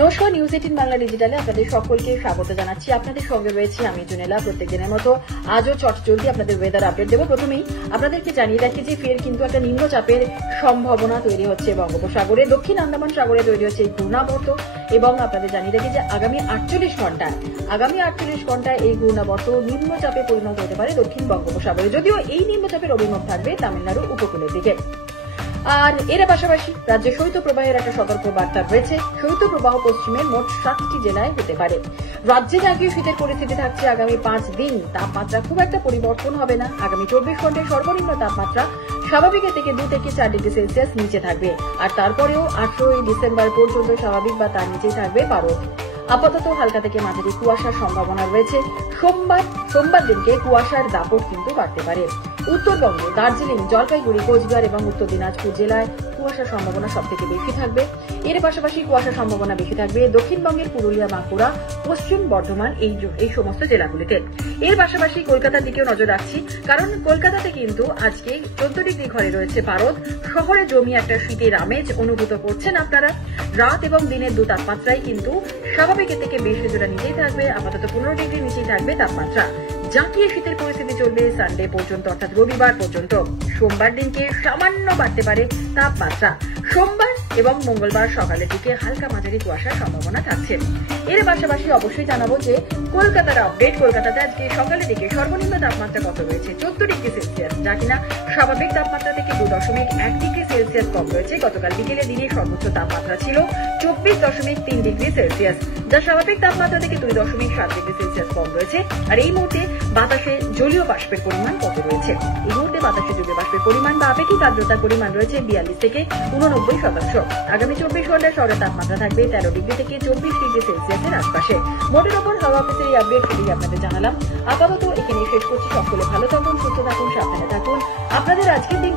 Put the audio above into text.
নমস্কার, নিউজ 18 বাংলা ডিজিটালে আপনাদের সকলকে স্বাগত জানাচ্ছি। আপনাদের সঙ্গে রয়েছে আমি জুনেলা। প্রত্যেক দিনের মতো আজও চটজলদি আপনাদের ওয়েদার আপডেট দেবো। প্রথমেই আপনাদেরকে জানিয়ে রাখি যে ফের কিন্তু একটা নিম্নচাপের সম্ভাবনা তৈরি হচ্ছে বঙ্গোপসাগরে। দক্ষিণ আন্দামান সাগরে তৈরি হচ্ছে এই ঘূর্ণাবর্ত এবং আপনাদের জানিয়ে রাখি যে আগামী 48 ঘন্টায় এই ঘূর্ণাবর্ত নিম্নচাপে পরিণত হতে পারে দক্ষিণ বঙ্গোপসাগরে, যদিও এই নিম্নচাপের অভিমুখ থাকবে তামিলনাড়ু উপকূলের দিকে। আর এর পাশাপাশি রাজ্যে শৈত্যপ্রবাহের একটা সতর্ক বার্তা রয়েছে। শৈত্যপ্রবাহ পশ্চিমের মোট 7টি জেলায় হতে পারে। রাজ্যে জাতীয় শীতের পরিস্থিতি থাকছে আগামী 5 দিন। তাপমাত্রা খুব একটা পরিবর্তন হবে না। আগামী 24 ঘন্টায় সর্বনিম্ন তাপমাত্রা স্বাভাবিকের থেকে 2 থেকে 4 ডিগ্রি সেলসিয়াস নিচে থাকবে। আর তারপরেও 8 ডিসেম্বর পর্যন্ত স্বাভাবিক বা তার নিচেই থাকবে পারদ। আপাতত হালকা থেকে মাঝারি কুয়াশার সম্ভাবনা রয়েছে। সোমবার দিনকে কুয়াশার দাপট কিন্তু বাড়তে পারে। উত্তরবঙ্গে দার্জিলিং, জলপাইগুড়ি, কোচবিহার এবং উত্তর দিনাজপুর জেলায় কুয়াশার সম্ভাবনা সব থেকে বেশি থাকবে। এর পাশাপাশি কুয়াশার সম্ভাবনা বেশি থাকবে দক্ষিণবঙ্গের পুরুলিয়া, বাঁকুড়া, পশ্চিম বর্ধমান এই সমস্ত জেলাগুলিতে। এর পাশাপাশি কলকাতার দিকেও নজর রাখছি, কারণ কলকাতাতে কিন্তু আজকে 14 ডিগ্রি ঘরে রয়েছে পারদ। শহরে জমি একটা শীতের আমেজ অনুভূত করছেন আপনারা। রাত এবং দিনের দু তাপমাত্রাই কিন্তু স্বাভাবিকের থেকে বেশ কিছুটা নিচেই থাকবে। আপাতত 15 ডিগ্রি নিচেই থাকবে তাপমাত্রা। জাতীয় শীতের পরিস্থিতি চলবে সানডে পর্যন্ত, অর্থাৎ রবিবার পর্যন্ত। সোমবার দিনকে সামান্য বাড়তে পারে তাপমাত্রা। সোমবার এবং মঙ্গলবার সকালের দিকে হালকা মাঝারি কুয়াশার সম্ভাবনা থাকছে। এর পাশাপাশি অবশ্যই জানাবো যে কলকাতার আপডেট। কলকাতাতে আজকে সকালের দিকে সর্বনিম্ন তাপমাত্রা কত রয়েছে? 14 ডিগ্রি সেলসিয়াস, যা কিনা স্বাভাবিক তাপমাত্রা থেকে 2.1 ডিগ্রি সেলসিয়াস কম রয়েছে। গতকাল বিকেলে দিনে সর্বোচ্চ তাপমাত্রা ছিল 24.3 ডিগ্রি সেলসিয়াস, যা স্বাভাবিক তাপমাত্রা থেকে 2.7 ডিগ্রি সেলসিয়াস কম রয়েছে। আর এই মুহূর্তে বাতাসে জলীয় বাষ্পের পরিমাণ কত রয়েছে? এই মুহূর্তে বাতাসে জলীয় বাষ্পের পরিমাণ বা আপেক্ষিক আর্দ্রতার পরিমাণ রয়েছে 42 থেকে 89%। আগামী 24 ঘন্টায় শহরের তাপমাত্রা থাকবে 13 ডিগ্রি থেকে 24 ডিগ্রি সেলসিয়াসের আশপাশে। মোটের ওপর হাওয়া অফিসের এই আপডেট সেটাই আপনাদের জানালাম। আপাতত এখানে শেষ করছি। সকলে ভালো থাকুন, সুস্থ থাকুন, সাবধানে থাকুন। আপনাদের আজকের দিন